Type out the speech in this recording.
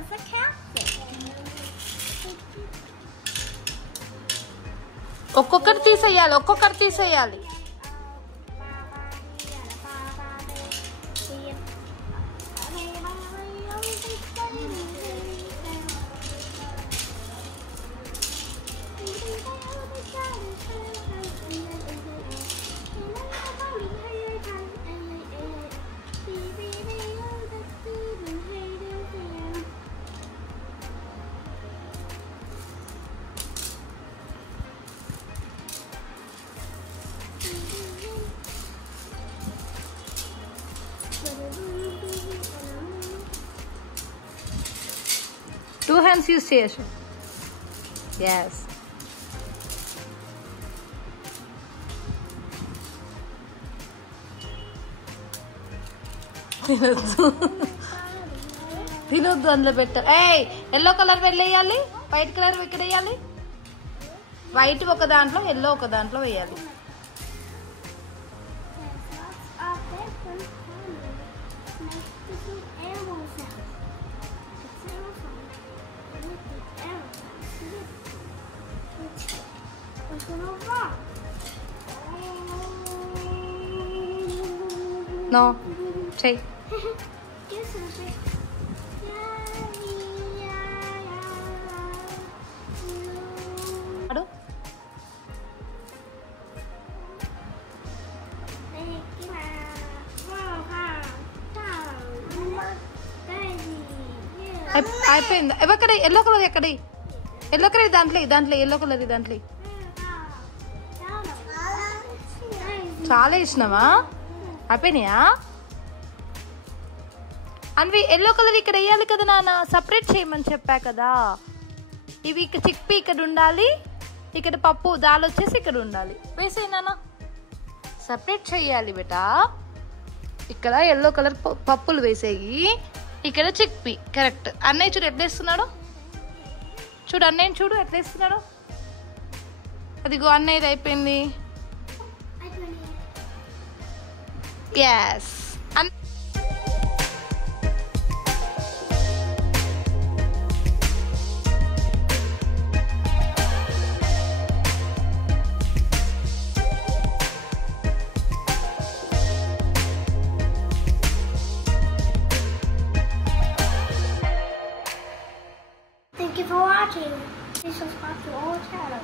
is a catfish. ఒక్కొక్కటి తీసేయాలి, ఒక్కొక్కటి తీసేయాలి. Two hands use చేయొచ్చు. Yes. తినొద్దు అందులో పెట్ట. ఎల్లో కలర్ వెళ్ళేయాలి, వైట్ కలర్ ఇక్కడ వేయాలి. వైట్ ఒక దాంట్లో, ఎల్లో ఒక దాంట్లో వేయాలి. No, చెయ్యి. అయిపోయింది. ఎక్కడ ఎల్లో కలర్, ఎక్కడ ఎల్లో కలర్, దాంట్లో దాంట్లో ఎల్లో కలర్, దాంట్లో చాలా ఇచ్చినావా? అయిపోయినాయా? అన్వి ఎల్లో కలర్ ఇక్కడ వేయాలి కదా నాన్న, సపరేట్ చేయమని చెప్పా కదా. ఇవి ఇక్కడ చిక్పీ ఇక్కడ ఉండాలి, ఇక్కడ పప్పు దాల్ వచ్చేసి ఇక్కడ ఉండాలి. వేసేయి నాన్న, సపరేట్ చెయ్యాలి బేటా. ఇక్కడ ఎల్లో కలర్ పప్పులు వేసేయి, ఇక్కడ చిక్పీ. కరెక్ట్. అన్నయ్య చూడు ఎట్లా వేస్తున్నాడు, చూడు అన్నయ్య చూడు ఎట్లా వేస్తున్నాడు. అదిగో అన్నయ్యది అయిపోయింది. Yes. Thank you for watching. Please subscribe to our channel.